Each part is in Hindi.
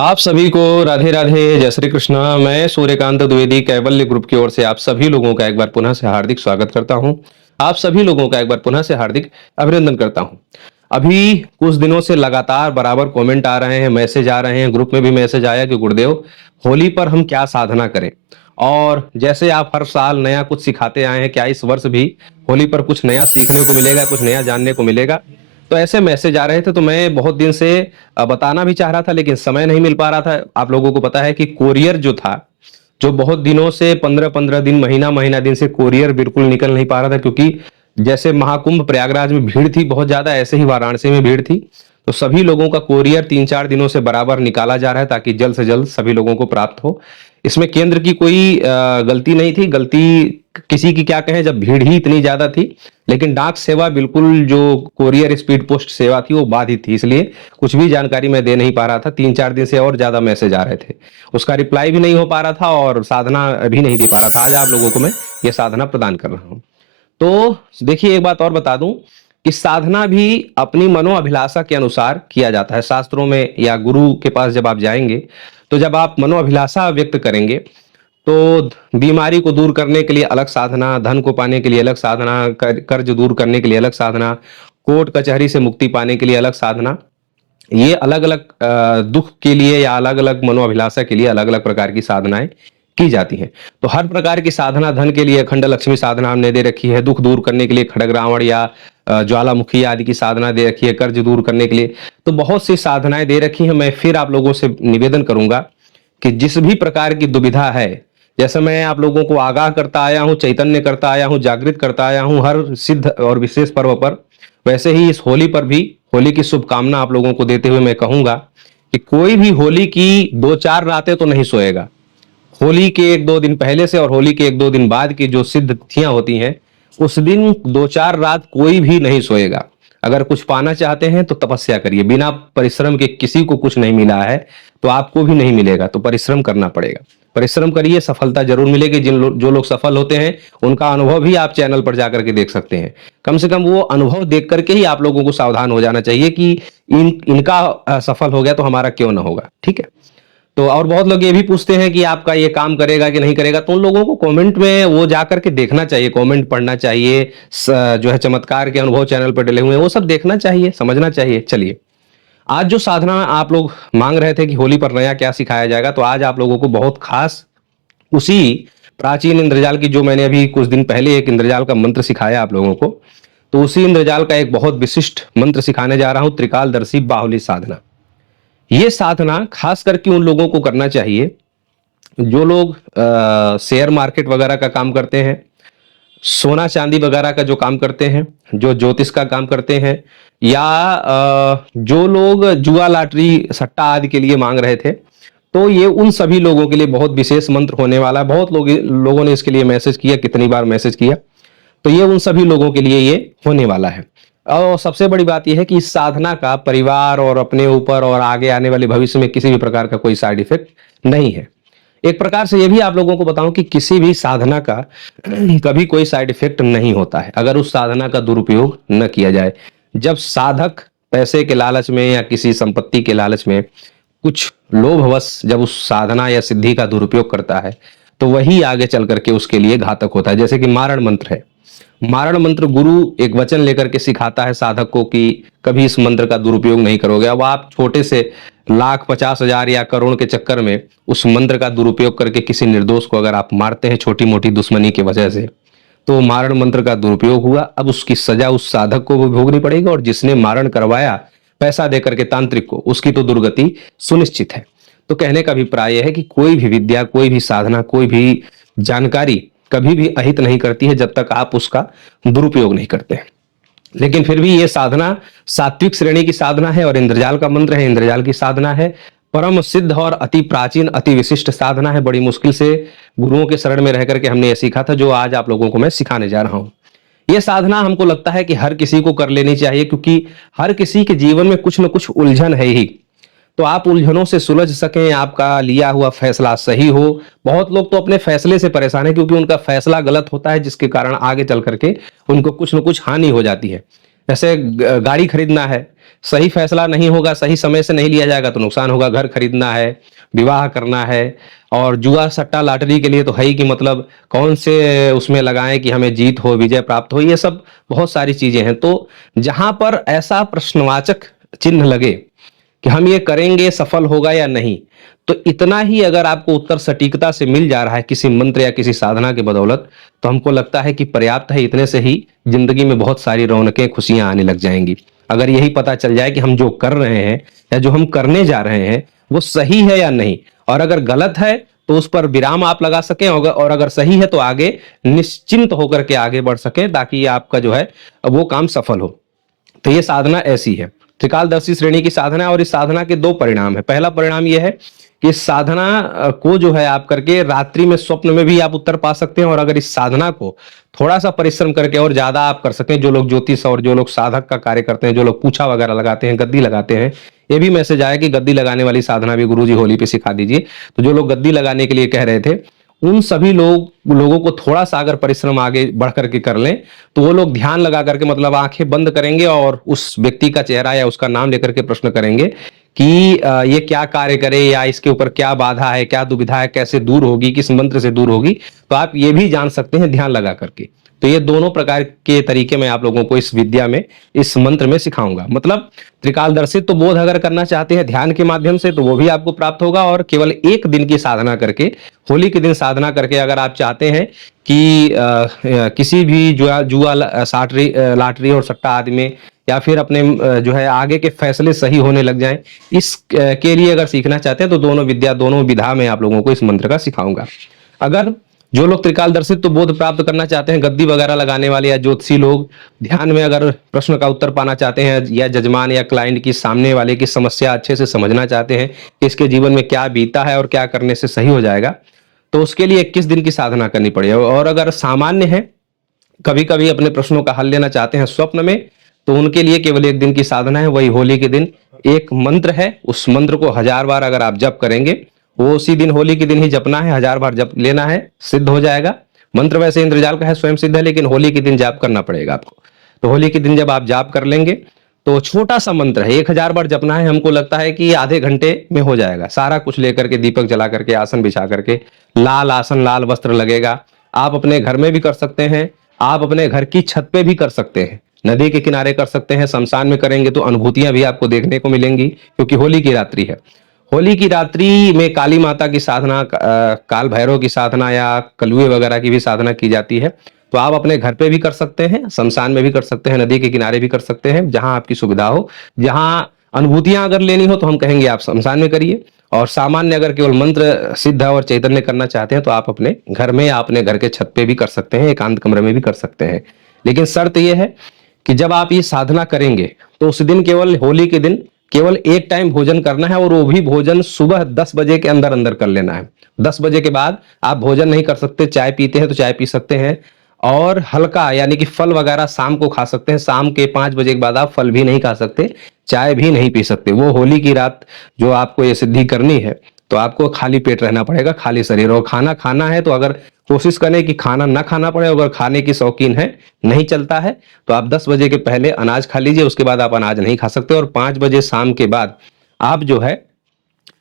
आप सभी को राधे राधे, जय श्री कृष्ण। मैं सूर्यकांत द्विवेदी कैवल्य ग्रुप की ओर से आप सभी लोगों का एक बार पुनः से हार्दिक स्वागत करता हूं। आप सभी लोगों का एक बार पुनः से हार्दिक अभिनंदन करता हूं। अभी कुछ दिनों से लगातार बराबर कमेंट आ रहे हैं, मैसेज आ रहे हैं, ग्रुप में भी मैसेज आया कि गुरुदेव होली पर हम क्या साधना करें। और जैसे आप हर साल नया कुछ सिखाते आए हैं, क्या इस वर्ष भी होली पर कुछ नया सीखने को मिलेगा, कुछ नया जानने को मिलेगा। तो ऐसे मैसेज आ रहे थे, तो मैं बहुत दिन से बताना भी चाह रहा था, लेकिन समय नहीं मिल पा रहा था। आप लोगों को पता है कि कोरियर जो था, जो बहुत दिनों से 15-15 दिन, महीना महीना दिन से कोरियर बिल्कुल निकल नहीं पा रहा था, क्योंकि जैसे महाकुंभ प्रयागराज में भीड़ थी बहुत ज्यादा, ऐसे ही वाराणसी में भीड़ थी। तो सभी लोगों का कोरियर 3-4 दिनों से बराबर निकाला जा रहा है, ताकि जल्द से जल्द सभी लोगों को प्राप्त हो। इसमें केंद्र की कोई गलती नहीं थी। गलती किसी की क्या कहें, जब भीड़ ही इतनी ज्यादा थी। लेकिन डाक सेवा बिल्कुल, जो कोरियर स्पीड पोस्ट सेवा थी, वो बाधित थी, इसलिए कुछ भी जानकारी मैं दे नहीं पा रहा था। 3-4 दिन से और ज्यादा मैसेज आ रहे थे, उसका रिप्लाई भी नहीं हो पा रहा था और साधना भी नहीं दे पा रहा था। आज आप लोगों को मैं ये साधना प्रदान कर रहा हूँ। तो देखिए, एक बात और बता दूं कि साधना भी अपनी मनोअभिलाषा के अनुसार किया जाता है। शास्त्रों में या गुरु के पास जब आप जाएंगे, तो जब आप मनोअभिलाषा व्यक्त करेंगे, तो बीमारी को दूर करने के लिए अलग साधना, धन को पाने के लिए अलग साधना, कर्ज दूर करने के लिए अलग साधना, कोर्ट कचहरी से मुक्ति पाने के लिए अलग साधना, ये अलग अलग दुख के लिए या अलग अलग मनोअभिलाषा के लिए अलग अलग प्रकार की साधनाएं की जाती हैं। तो हर प्रकार की साधना, धन के लिए अखंड लक्ष्मी साधना हमने दे रखी है, दुख दूर करने के लिए खड़ग रावण या ज्वालामुखी आदि की साधना दे रखी है, कर्ज दूर करने के लिए तो बहुत सी साधनाएं दे रखी हैं। मैं फिर आप लोगों से निवेदन करूंगा कि जिस भी प्रकार की दुविधा है, जैसे मैं आप लोगों को आगाह करता आया हूं, चैतन्य करता आया हूं, जागृत करता आया हूं हर सिद्ध और विशेष पर्व पर, वैसे ही इस होली पर भी होली की शुभकामना आप लोगों को देते हुए मैं कहूंगा कि कोई भी होली की 2-4 रातें तो नहीं सोएगा। होली के 1-2 दिन पहले से और होली के 1-2 दिन बाद की जो सिद्ध तिथियां होती हैं, उस दिन 2-4 रात कोई भी नहीं सोएगा। अगर कुछ पाना चाहते हैं तो तपस्या करिए। बिना परिश्रम के किसी को कुछ नहीं मिला है, तो आपको भी नहीं मिलेगा। तो परिश्रम करना पड़ेगा। परिश्रम करिए, सफलता जरूर मिलेगी। जो लोग सफल होते हैं, उनका अनुभव भी आप चैनल पर जाकर के देख सकते हैं। कम से कम वो अनुभव देख करके ही आप लोगों को सावधान हो जाना चाहिए कि इनका सफल हो गया तो हमारा क्यों ना होगा। ठीक है। तो और बहुत लोग ये भी पूछते हैं कि आपका ये काम करेगा कि नहीं करेगा, तो उन लोगों को कमेंट में वो जाकर के देखना चाहिए, कमेंट पढ़ना चाहिए। जो है चमत्कार के अनुभव चैनल पर डले हुए हैं, वो सब देखना चाहिए, समझना चाहिए। चलिए, आज जो साधना आप लोग मांग रहे थे कि होली पर नया क्या सिखाया जाएगा, तो आज आप लोगों को बहुत खास उसी प्राचीन इंद्रजाल की, जो मैंने अभी कुछ दिन पहले एक इंद्रजाल का मंत्र सिखाया आप लोगों को, तो उसी इंद्रजाल का एक बहुत विशिष्ट मंत्र सिखाने जा रहा हूं, त्रिकालदर्शी बाहुली साधना। ये साधना खास करके उन लोगों को करना चाहिए जो लोग शेयर मार्केट वगैरह का काम करते हैं, सोना चांदी वगैरह का जो काम करते हैं, जो ज्योतिष का काम करते हैं, या जो लोग जुआ लॉटरी सट्टा आदि के लिए मांग रहे थे। तो ये उन सभी लोगों के लिए बहुत विशेष मंत्र होने वाला है। बहुत लोगों ने इसके लिए मैसेज किया, कितनी बार मैसेज किया। तो ये उन सभी लोगों के लिए ये होने वाला है। और सबसे बड़ी बात यह है कि इस साधना का परिवार और अपने ऊपर और आगे आने वाले भविष्य में किसी भी प्रकार का कोई साइड इफेक्ट नहीं है। एक प्रकार से ये भी आप लोगों को बताऊं कि किसी भी साधना का कभी कोई साइड इफेक्ट नहीं होता है, अगर उस साधना का दुरुपयोग न किया जाए। जब साधक पैसे के लालच में या किसी संपत्ति के लालच में कुछ लोभवश जब उस साधना या सिद्धि का दुरुपयोग करता है, तो वही आगे चल करके उसके लिए घातक होता है। जैसे कि मारण मंत्र है। मारण मंत्र गुरु एक वचन लेकर के सिखाता है साधक को कि कभी इस मंत्र का दुरुपयोग नहीं करोगे। अब आप छोटे से लाख 50,000 या करोड़ के चक्कर में उस मंत्र का दुरुपयोग करके किसी निर्दोष को अगर आप मारते हैं छोटी मोटी दुश्मनी की वजह से, तो मारण मंत्र का दुरुपयोग हुआ। अब उसकी सजा उस साधक को भी भोगनी पड़ेगी, और जिसने मारण करवाया पैसा देकर के तांत्रिक को, उसकी तो दुर्गति सुनिश्चित है। तो कहने का अभिप्राय यह है कि कोई भी विद्या, कोई भी साधना, कोई भी जानकारी कभी भी अहित नहीं करती है जब तक आप उसका दुरुपयोग नहीं करते हैं। लेकिन फिर भी ये साधना सात्विक श्रेणी की साधना है और इंद्रजाल का मंत्र है, इंद्रजाल की साधना है। परम सिद्ध और अति प्राचीन, अति विशिष्ट साधना है। बड़ी मुश्किल से गुरुओं के शरण में रह करके हमने ये सीखा था, जो आज आप लोगों को मैं सिखाने जा रहा हूं। ये साधना हमको लगता है कि हर किसी को कर लेनी चाहिए, क्योंकि हर किसी के जीवन में कुछ न कुछ उलझन है ही। तो आप उलझनों से सुलझ सकें, आपका लिया हुआ फैसला सही हो। बहुत लोग तो अपने फैसले से परेशान है, क्योंकि उनका फैसला गलत होता है, जिसके कारण आगे चल करके उनको कुछ न कुछ हानि हो जाती है। जैसे गाड़ी खरीदना है, सही फैसला नहीं होगा, सही समय से नहीं लिया जाएगा तो नुकसान होगा। घर खरीदना है, विवाह करना है और जुआ, सट्टा, लॉटरी के लिए तो है ही कि मतलब कौन से उसमें लगाएँ कि हमें जीत हो, विजय प्राप्त हो, ये सब बहुत सारी चीज़ें हैं। तो जहाँ पर ऐसा प्रश्नवाचक चिन्ह लगे कि हम ये करेंगे, सफल होगा या नहीं, तो इतना ही अगर आपको उत्तर सटीकता से मिल जा रहा है किसी मंत्र या किसी साधना की बदौलत, तो हमको लगता है कि पर्याप्त है। इतने से ही ज़िंदगी में बहुत सारी रौनकें, खुशियाँ आने लग जाएँगी। अगर यही पता चल जाए कि हम जो कर रहे हैं या जो हम करने जा रहे हैं, वो सही है या नहीं, और अगर गलत है, तो उस पर विराम आप लगा सकें, और अगर सही है, तो आगे निश्चिंत होकर के आगे बढ़ सकें, ताकि आपका जो है, वो काम सफल हो। तो ये साधना ऐसी है। त्रिकालदर्शी श्रेणी की साधना है और इस साधना के 2 परिणाम है। पहला परिणाम ये है कि इस साधना को जो है आप करके रात्रि में, स्वप्न में भी आप उत्तर पा सकते हैं, और अगर इस साधना को थोड़ा-सा परिश्रम करके और ज़्यादा आप कर सकें, जो लोग ज्योतिष और जो लोग साधक का कार्य करते हैं, जो लोग पूछा वगैरह लगाते हैं, गद्दी लगाते हैं, ये भी मैसेज आया कि गद्दी लगाने वाली साधना भी गुरुजी होली पे सिखा दीजिए। तो जो लोग गद्दी लगाने के लिए कह रहे थे, उन सभी लोगों को थोड़ा-सा अगर परिश्रम आगे बढ़ कर के कर लें, तो वो लोग ध्यान लगा करके मतलब आँखें बंद करेंगे और उस व्यक्ति का चेहरा या उसका नाम लेकर के प्रश्न करेंगे कि ये क्या कार्य करे या इसके ऊपर क्या बाधा है, क्या दुविधा है, कैसे दूर होगी, किस मंत्र से दूर होगी। तो आप ये भी जान सकते हैं ध्यान लगा करके। तो ये दोनों प्रकार के तरीके मैं आप लोगों को इस विद्या में, इस मंत्र में सिखाऊँगा। मतलब त्रिकालदर्शित्व तो बोध अगर करना चाहते हैं ध्यान के माध्यम से, तो वो भी आपको प्राप्त होगा, और केवल 1 दिन की साधना करके, होली के दिन साधना करके अगर आप चाहते हैं कि किसी भी जुआ, लॉटरी और सट्टा आदि में, या फिर अपने जो है आगे के फैसले सही होने लग जाएं, इस के लिए अगर सीखना चाहते हैं, तो दोनों विद्या, दोनों विधा में आप लोगों को इस मंत्र का सिखाऊंगा। अगर जो लोग त्रिकालदर्शित्व तो बोध प्राप्त करना चाहते हैं, गद्दी वगैरह लगाने वाले या ज्योतिषी लोग, ध्यान में अगर प्रश्न का उत्तर पाना चाहते हैं, या जजमान या क्लाइंट की, सामने वाले की समस्या अच्छे से समझना चाहते हैं कि इसके जीवन में क्या बीता है और क्या करने से सही हो जाएगा, तो उसके लिए 21 दिन की साधना करनी पड़ेगी। और अगर सामान्य है, कभी-कभी अपने प्रश्नों का हल लेना चाहते हैं स्वप्न में, तो उनके लिए केवल 1 दिन की साधना है। वही होली के दिन एक मंत्र है, उस मंत्र को 1000 बार अगर आप जप करेंगे, वो उसी दिन, होली के दिन ही जपना है, 1000 बार जप लेना है, सिद्ध हो जाएगा। मंत्र वैसे इंद्रजाल का है, स्वयं सिद्ध है, लेकिन होली के दिन जाप करना पड़ेगा आपको। तो होली के दिन जब आप जाप कर लेंगे, तो छोटा-सा मंत्र है, 1000 बार जपना है। हमको लगता है कि आधे घंटे में हो जाएगा। सारा कुछ लेकर के, दीपक जला करके, आसन बिछा करके, लाल आसन, लाल वस्त्र लगेगा। आप अपने घर में भी कर सकते हैं, आप अपने घर की छत पे भी कर सकते हैं, नदी के किनारे कर सकते हैं, शमशान में करेंगे तो अनुभूतियां भी आपको देखने को मिलेंगी, क्योंकि होली की रात्रि है। होली की रात्रि में काली माता की साधना, काल भैरव की साधना या कलुए वगैरह की भी साधना की जाती है। तो आप अपने घर पे भी कर सकते हैं, शमशान में भी कर सकते हैं, नदी के किनारे भी कर सकते हैं, जहां आपकी सुविधा हो। जहां अनुभूतियां अगर लेनी हो, तो हम कहेंगे आप शमशान में करिए, और सामान्य अगर केवल मंत्र सिद्ध और चैतन्य करना चाहते हैं, तो आप अपने घर में या अपने घर के छत पे भी कर सकते हैं, एकांत कमरे में भी कर सकते हैं। लेकिन शर्त यह है कि जब आप ये साधना करेंगे, तो उस दिन, केवल होली के दिन, केवल 1 टाइम भोजन करना है, और वो भी भोजन सुबह 10 बजे के अंदर अंदर कर लेना है। 10 बजे के बाद आप भोजन नहीं कर सकते। चाय पीते हैं तो चाय पी सकते हैं, और हल्का यानी कि फल वगैरह शाम को खा सकते हैं। शाम के 5 बजे के बाद आप फल भी नहीं खा सकते, चाय भी नहीं पी सकते। वो होली की रात जो आपको ये सिद्धि करनी है, तो आपको खाली पेट रहना पड़ेगा, खाली शरीर। और खाना खाना है तो अगर कोशिश करें कि खाना ना खाना पड़े, अगर खाने की शौकीन है, नहीं चलता है, तो आप 10 बजे के पहले अनाज खा लीजिए, उसके बाद आप अनाज नहीं खा सकते। और 5 बजे शाम के बाद आप जो है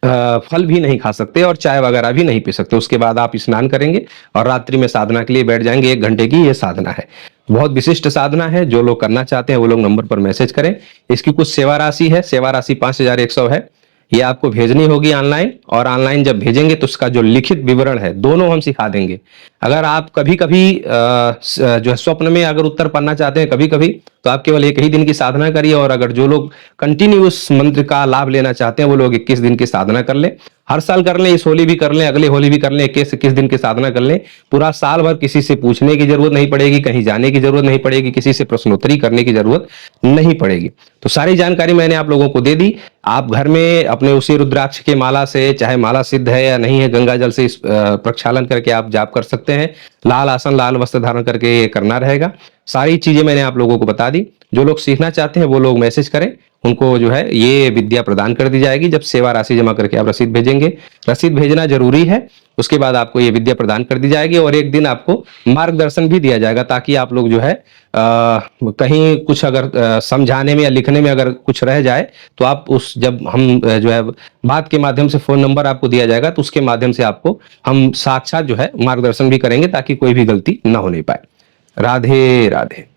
फल भी नहीं खा सकते, और चाय वगैरह भी नहीं पी सकते। उसके बाद आप स्नान करेंगे और रात्रि में साधना के लिए बैठ जाएंगे। 1 घंटे की ये साधना है, बहुत विशिष्ट साधना है। जो लोग करना चाहते हैं वो लोग नंबर पर मैसेज करें। इसकी कुछ सेवा राशि है, सेवा राशि 5100 है। ये आपको भेजनी होगी ऑनलाइन, और ऑनलाइन जब भेजेंगे तो उसका जो लिखित विवरण है, दोनों हम सिखा देंगे। अगर आप कभी-कभी जो है स्वप्न में अगर उत्तर पढ़ना चाहते हैं कभी-कभी, तो आप केवल 1 ही दिन की साधना करिए। और अगर जो लोग कंटिन्यूअस मंत्र का लाभ लेना चाहते हैं, वो लोग 21 दिन की साधना कर लें। हर साल कर लें, इस होली भी कर लें, अगले होली भी कर लें, 21 दिन की साधना कर लें। पूरा साल भर किसी से पूछने की जरूरत नहीं पड़ेगी, कहीं जाने की जरूरत नहीं पड़ेगी, किसी से प्रश्नोत्तरी करने की जरूरत नहीं पड़ेगी। तो सारी जानकारी मैंने आप लोगों को दे दी। आप घर में अपने उसी रुद्राक्ष के माला से, चाहे माला सिद्ध है या नहीं है, गंगा जल से प्रक्षालन करके आप जाप कर सकते हैं। लाल आसन, लाल वस्त्र धारण करके ये करना रहेगा। सारी चीजें मैंने आप लोगों को बता दी। जो लोग सीखना चाहते हैं वो लोग मैसेज करें, उनको जो है ये विद्या प्रदान कर दी जाएगी। जब सेवा राशि जमा करके आप रसीद भेजेंगे, रसीद भेजना जरूरी है, उसके बाद आपको ये विद्या प्रदान कर दी जाएगी और एक दिन आपको मार्गदर्शन भी दिया जाएगा, ताकि आप लोग जो है कहीं कुछ अगर समझाने में या लिखने में अगर कुछ रह जाए तो आप उस जब हम जो है बात के माध्यम से फ़ोन नंबर आपको दिया जाएगा, तो उसके माध्यम से आपको हम साक्षात जो है मार्गदर्शन भी करेंगे, ताकि कोई भी गलती ना होने पाए। राधे राधे।